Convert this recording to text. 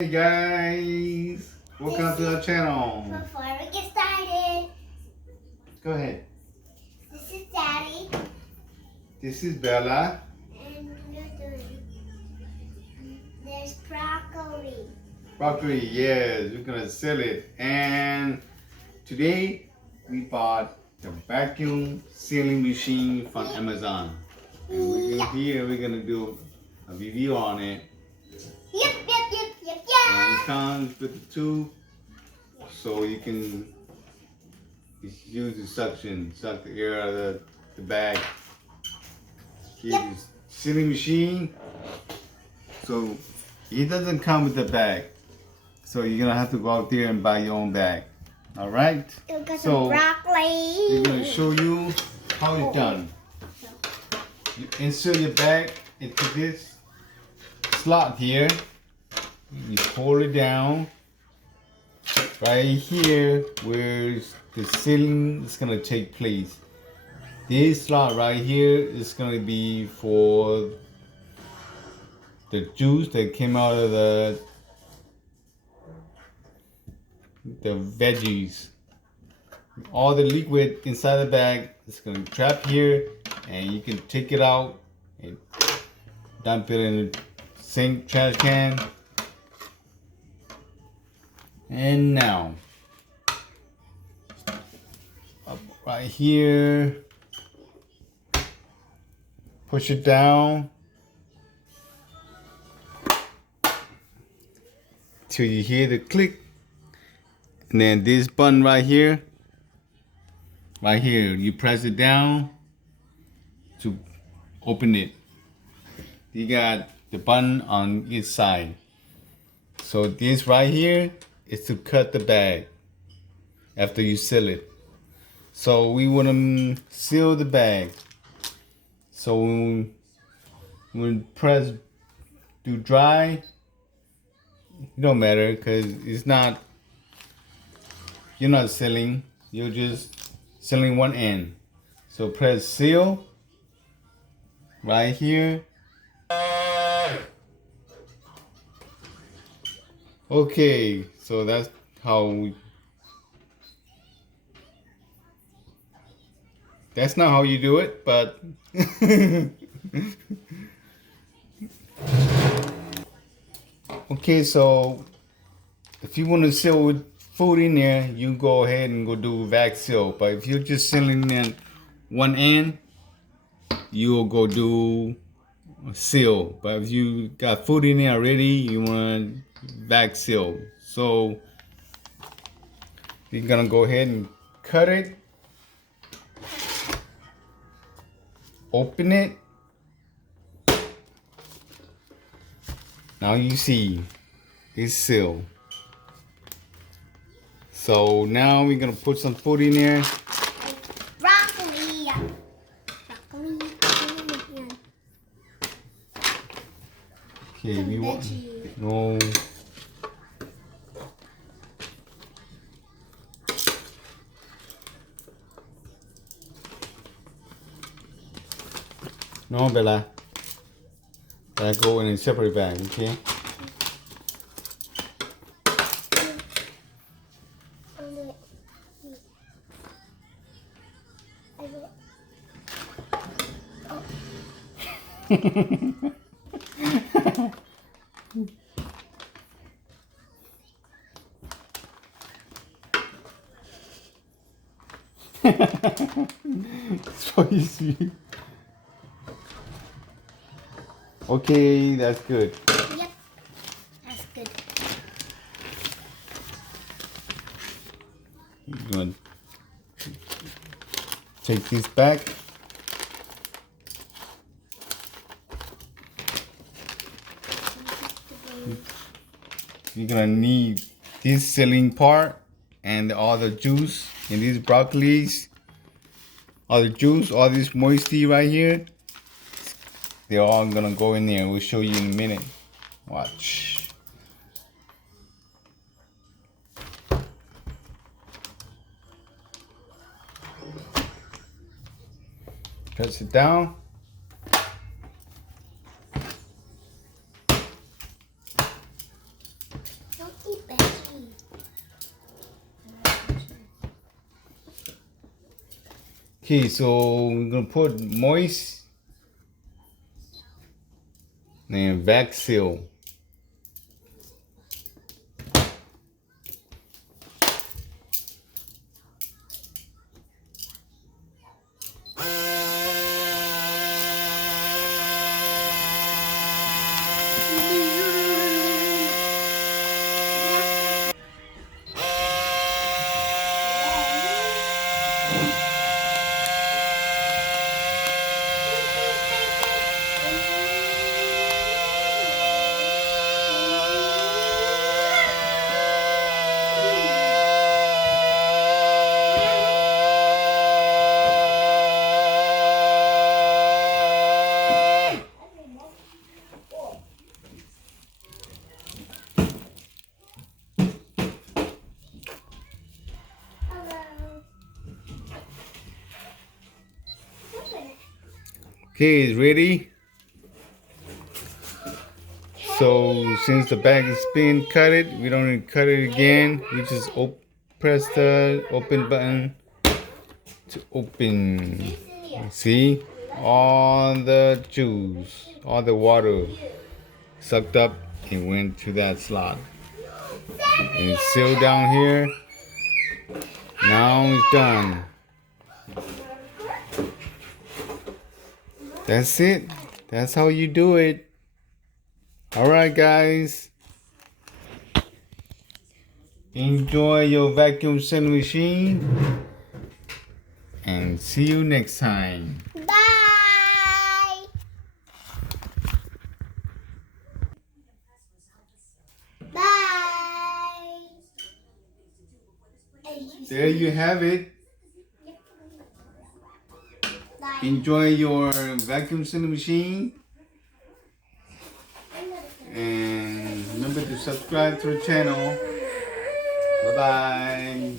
Hey guys, welcome to the channel. Before we get started, Go ahead. this is Daddy, This is Bella. and we're doing. There's broccoli. Broccoli, yes, we're gonna sell it. And today we bought the vacuum sealing machine from Amazon. And we're gonna do a review on it. And it comes with the tube, so you can use the suction, suck the air out of the bag. Here's the sealing machine. So it doesn't come with the bag. So you're gonna have to go out there and buy your own bag. Alright? We got So some broccoli. we're gonna show you how it's done. You insert your bag into this slot here. You pull it down. Right here where the sealing is gonna take place. This slot right here is gonna be for the juice that came out of the veggies. All the liquid inside the bag is gonna trap here, and you can take it out and dump it in the sink trash can. And now, up right here, push it down till you hear the click. And then this button right here, you press it down to open it. You got the button on each side. So this right here is to cut the bag after you seal it. So we want to seal the bag. So when we press do dry, it don't matter because you're not sealing, you're just sealing one end. So press seal right here. Okay, so that's that's not how you do it, but okay, so if you want to seal with food in there, you go ahead and go do vac seal. But if you're just sealing in one end, you'll go do seal. But if you got food in there already, you want vac seal. So you're gonna go ahead and cut it, open it. Now you see it's sealed. So now we're gonna put some food in there. Broccoli. Okay, we want no. No, Bella. That go in a separate bag, okay? So easy. Okay, that's good. Yep, that's good. You're gonna take this back. You're gonna need this sealing part and all the juice in these broccolis. All the juice, all this moisty right here, they're all gonna go in there. We'll show you in a minute. Watch. Press it down. Okay, so we're gonna put moist and vac seal. Okay, it's ready. So since the bag is being cut it, we don't need to cut it again. We just press the open button to open. See, all the juice, all the water sucked up and went to that slot. And it's sealed down here. Now it's done. That's it. That's how you do it. Alright guys, enjoy your vacuum sealing machine and see you next time. Bye. Bye. There you have it. Bye. Enjoy your vacuum sealing machine and remember to subscribe to the channel. Bye bye.